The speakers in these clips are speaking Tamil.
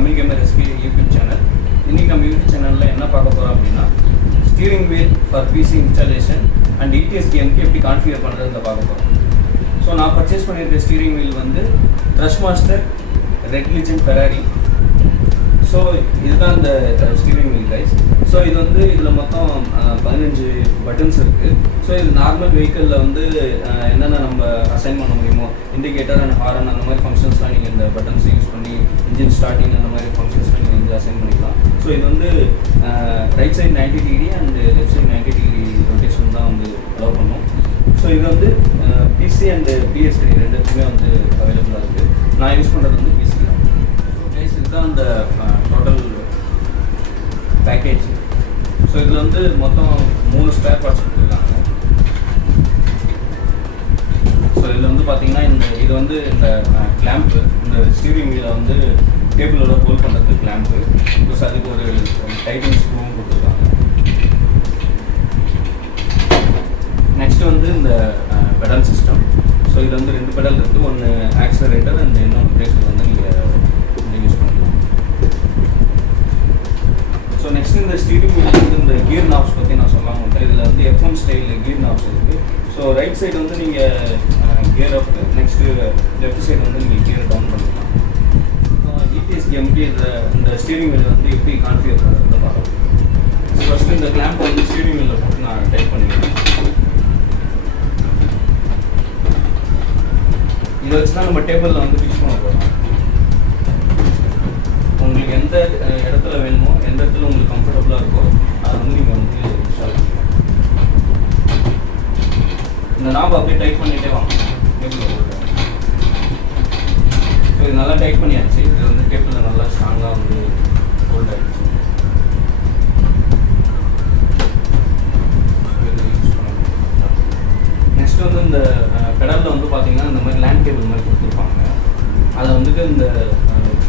Tamil Gamer SK YouTube channel. In our YouTube channel, we will steering wheel for PC installation and ETS game configure the So, I purchased the steering wheel Thrustmaster Ferrari. So, this is the steering wheel, guys. So, this is 15 buttons. So, this normal vehicle assign indicator and horn and functions the buttons use engine starting and functions assign. So, this is right side 90 degree and left side 90 degree rotation. So, this is PC and PS3 available. I use PC. So, guys, this is the total package. So, this is the spare parts. So, this is the clamp, the steering wheel table hold clamp. So, that is a tightening screw. Next one is the pedal system. So, this is two pedals, one accelerator and one brake. So, next in the steering wheel, the gear knobs. This is FM style gear knobs. So, right side gear up, next left side gear down. ETS game the steering wheel configure. So, first in the clamp on the steering wheel type. This is the table on the fix. உங்களுக்கு எந்த இடத்துல வேணுமோ எந்த இடத்துல உங்களுக்கு கம்ஃபர்ட்டபிளா இருக்கோ அது நீங்க இன்ஸ்டால் பண்ணுங்க. இந்த நாப் அப்படியே டைட் பண்ணிட்டே வாங்க. ஸோ இது நல்லா டைட் பண்ணியாச்சு. இது டேபிளில் நல்லா ஸ்ட்ராங்காக ஹோல்ட் ஆகிடுச்சு. நெக்ஸ்ட் இந்த பெடலில் பார்த்தீங்கன்னா இந்த மாதிரி லேண்ட் கேபிள் மாதிரி கொடுத்துருப்பாங்க. அதை இந்த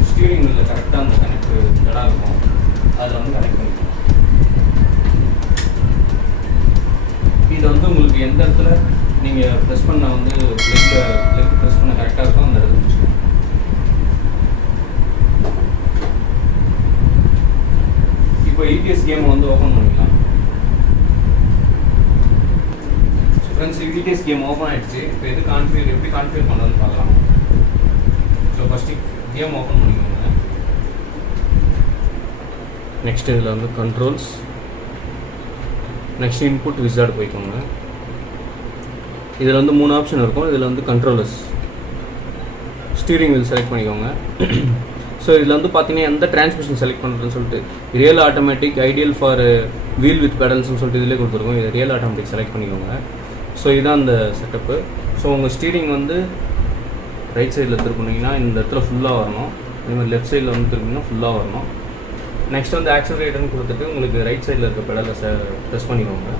ஸ்டீரிங் வீலில் கரெக்டாக அந்த கனெக்ட் இடம் இருக்கும். அதில் கனெக்ட் பண்ணிக்கலாம். இதை உங்களுக்கு எந்த இடத்துல நீங்கள் ப்ரெஸ் பண்ண லெஃப்ட் ப்ரெஸ் பண்ண கரெக்டாக இருக்கும் அந்த இடத்துல வச்சுக்கணும். இப்போ ETS கேம் ஓப்பன் பண்ணிக்கலாம். ஃப்ரெண்ட்ஸ், ETS கேம் ஓப்பன் ஆகிடுச்சு. இப்போ எப்படி கான்ஃபிகர் பண்ணுறதுன்னு பார்க்கலாம். ஸோ ஃபஸ்ட்டு கேம் ஓப்பன் பண்ணிக்கோங்க. நெக்ஸ்ட் இதில் கண்ட்ரோல்ஸ், நெக்ஸ்ட் இன்புட் விசார்ட் போய்க்கோங்க. இதில் 3 ஆப்ஷன் இருக்கும். இதில் கண்ட்ரோலர்ஸ், ஸ்டீரிங் வீல் செலக்ட் பண்ணிக்கோங்க. ஸோ இதில் பார்த்தீங்கன்னா எந்த டிரான்ஸ்மிஷன் செலக்ட் பண்ணுறதுன்னு சொல்லிட்டு real automatic, ideal for wheel with பெடல்ஸ்னு சொல்லிட்டு இதிலே கொடுத்துருக்கோம். இது ரியல் ஆட்டோமேட்டிக் செலக்ட் பண்ணிக்கோங்க. ஸோ இதுதான் அந்த செட்டப்பு. ஸோ உங்கள் ஸ்டீரிங் ரைட் சைடில் திருப்பினீங்கன்னா இந்த இடத்துல ஃபுல்லாக வரணும். இதே மாதிரி லெஃப்ட் சைடில் திருப்பிங்கன்னா ஃபுல்லாக வரணும். நெக்ஸ்ட் ஆக்சிலரேட்டர்னு கொடுத்துட்டு உங்களுக்கு ரைட் சைடில் இருக்க பெடலை ப்ரெஸ் பண்ணிக்கோங்க.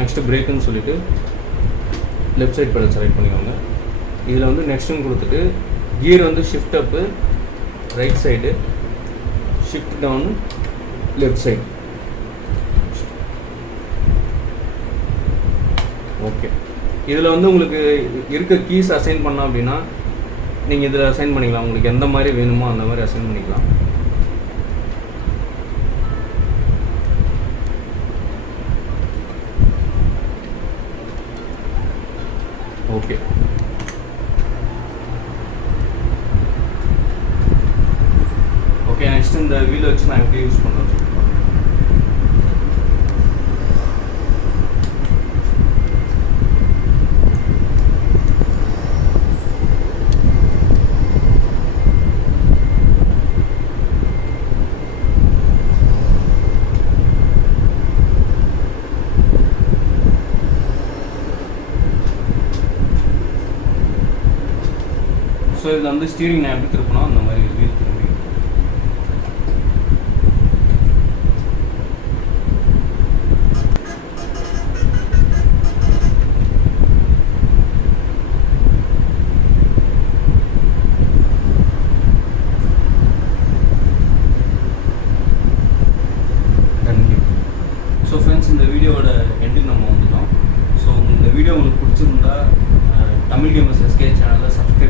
நெக்ஸ்ட்டு பிரேக்குன்னு சொல்லிவிட்டு லெஃப்ட் சைட் பெடல் செலக்ட் பண்ணிக்கோங்க. இதில் நெக்ஸ்ட்டுன்னு கொடுத்துட்டு gear shift up right side, shift down left side. Okay, இதில் உங்களுக்கு இருக்க கீஸ் அசைன் பண்ணோம் அப்படின்னா நீங்கள் இதில் அசைன் பண்ணிக்கலாம். உங்களுக்கு எந்த மாதிரி வேணுமோ அந்த மாதிரி அசைன் பண்ணிக்கலாம். ஓகே, நெக்ஸ்ட் இந்த வீலை வச்சு நான் எப்படி யூஸ் பண்ணுறேன். ஸோ இதில் ஸ்டீரிங் நான் எப்படி திருப்பணும் அந்த மாதிரி வீல் திரும்பி. ஸோ ஃப்ரெண்ட்ஸ், இந்த வீடியோவோட எண்டுக்கு நம்ம வந்துட்டோம். ஸோ இந்த வீடியோ உங்களுக்கு பிடிச்சிருந்தா தமிழ் கேமர்ஸ் SK சேனலை சப்ஸ்கிரைப்